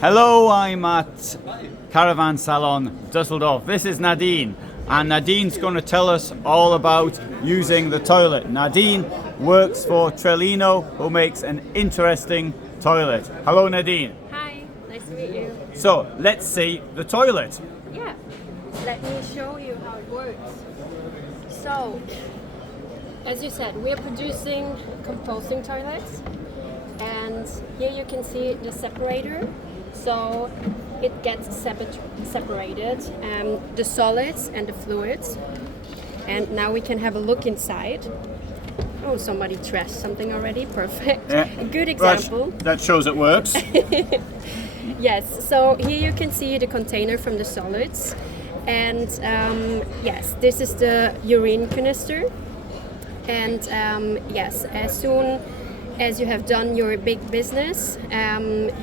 Hello, I'm at Caravan Salon Dusseldorf. This is Nadine, and Nadine's going to tell us all about using the toilet. Nadine works for Trelino, who makes an interesting toilet. Hello, Nadine. Hi, nice to meet you. So, let's see the toilet. Yeah, let me show you how it works. So, as you said, we're producing composting toilets, and here you can see the separator. So it gets separated, the solids and the fluids. And now we can have a look inside. Oh, somebody trashed something already. Perfect. Yeah. A good example. That shows it works. Yes, so here you can see the container from the solids. And yes, this is the urine canister. And yes, as soon as you have done your big business,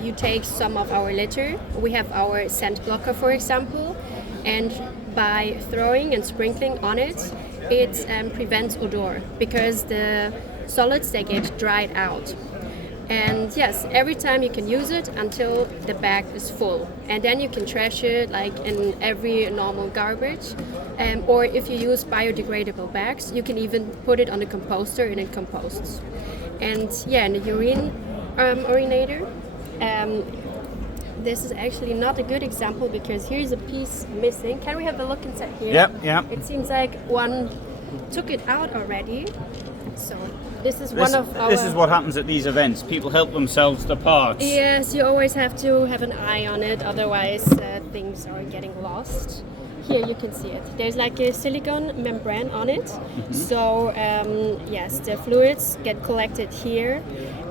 you take some of our litter. We have our scent blocker, for example, and by throwing and sprinkling on it, it prevents odor because the solids, they get dried out. And yes, every time you can use it until the bag is full, and then you can trash it like in every normal garbage, or if you use biodegradable bags, you can even put it on the composter and it composts. And yeah, in the urine urinator, this is actually not a good example because here's a piece missing. Can we have a look inside here? Yep. It seems like one took it out already. So this is one of our... This is what happens at these events. People help themselves to parts. Yes, you always have to have an eye on it, otherwise things are getting lost. Here you can see it. There's like a silicone membrane on it. Mm-hmm. So yes, the fluids get collected here,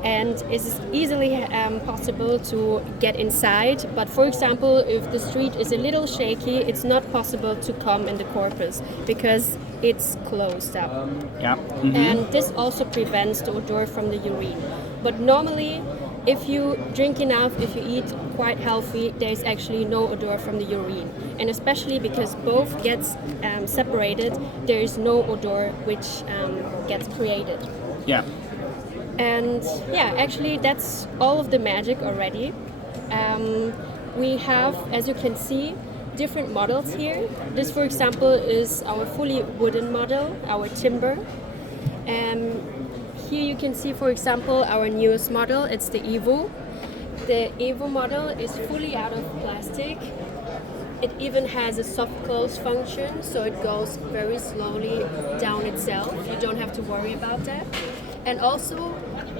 and it's easily possible to get inside. But for example, if the street is a little shaky, it's not possible to come in the corpus because it's closed up. Yeah. Mm-hmm. And this also prevents the odor from the urine. But normally, if you drink enough, if you eat quite healthy, there's actually no odor from the urine. And especially because both gets separated, there is no odor which gets created. Yeah. And yeah, actually that's all of the magic already. We have, as you can see, different models here. This, for example, is our fully wooden model, our timber. Here you can see, for example, our newest model. It's the Evo. The Evo model is fully out of plastic. It even has a soft close function, so it goes very slowly down itself. You don't have to worry about that. And also,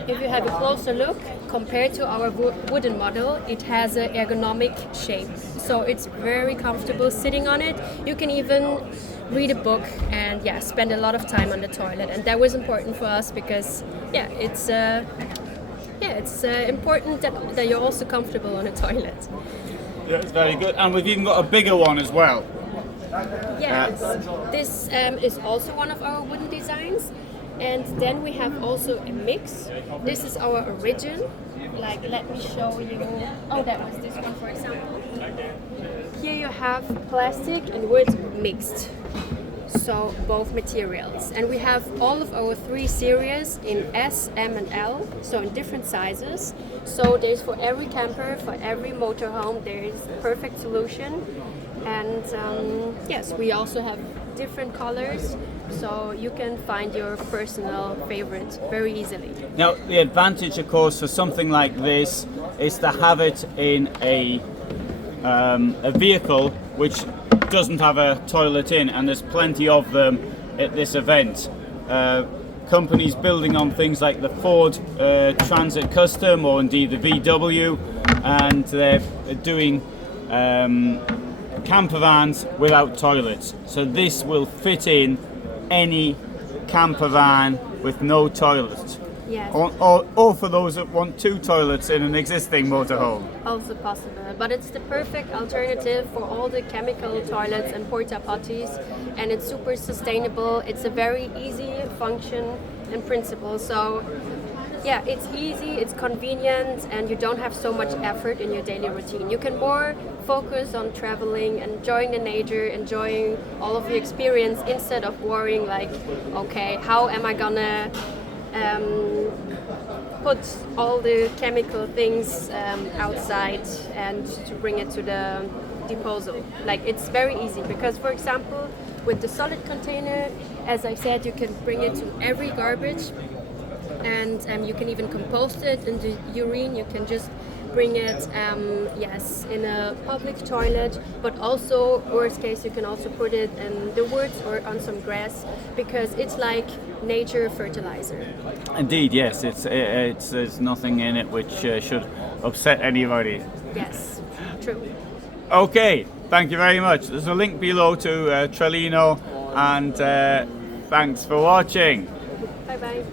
if you have a closer look, compared to our wooden model, it has an ergonomic shape. So it's very comfortable sitting on it. You can even read a book and yeah, spend a lot of time on the toilet. And that was important for us because yeah, it's important that you're also comfortable on a toilet. Yeah, it's very good. And we've even got a bigger one as well. Yes, this is also one of our wooden designs. And then we have also a mix. This is our origin. Like, let me show you. Oh, that was this one, for example. Here you have plastic and wood mixed. So both materials. And we have all of our 3 series in S, M and L, so in different sizes. So there's for every camper, for every motorhome, there is a perfect solution. And yes, we also have different colors, so you can find your personal favorite very easily. Now, the advantage, of course, for something like this is to have it in a vehicle which doesn't have a toilet in, and there's plenty of them at this event. Companies building on things like the Ford Transit Custom or indeed the VW, and they're doing campervans without toilets. So this will fit in any campervan with no toilet. Yes. Or for those that want 2 toilets in an existing motorhome. Also possible, but it's the perfect alternative for all the chemical toilets and porta potties, and it's super sustainable. It's a very easy function and principle. So yeah, it's easy, it's convenient, and you don't have so much effort in your daily routine. You can more focus on traveling, enjoying the nature, enjoying all of the experience instead of worrying like, okay, how am I gonna put all the chemical things outside and to bring it to the disposal. Like it's very easy because, for example, with the solid container, as I said, you can bring it to every garbage, and you can even compost it in the urine. You can just bring it, yes, in a public toilet, but also, worst case, you can also put it in the woods or on some grass because it's like nature fertilizer. Indeed, yes. It's there's nothing in it which should upset anybody. Yes, true. Okay, thank you very much. There's a link below to Trelino, and thanks for watching. Bye bye.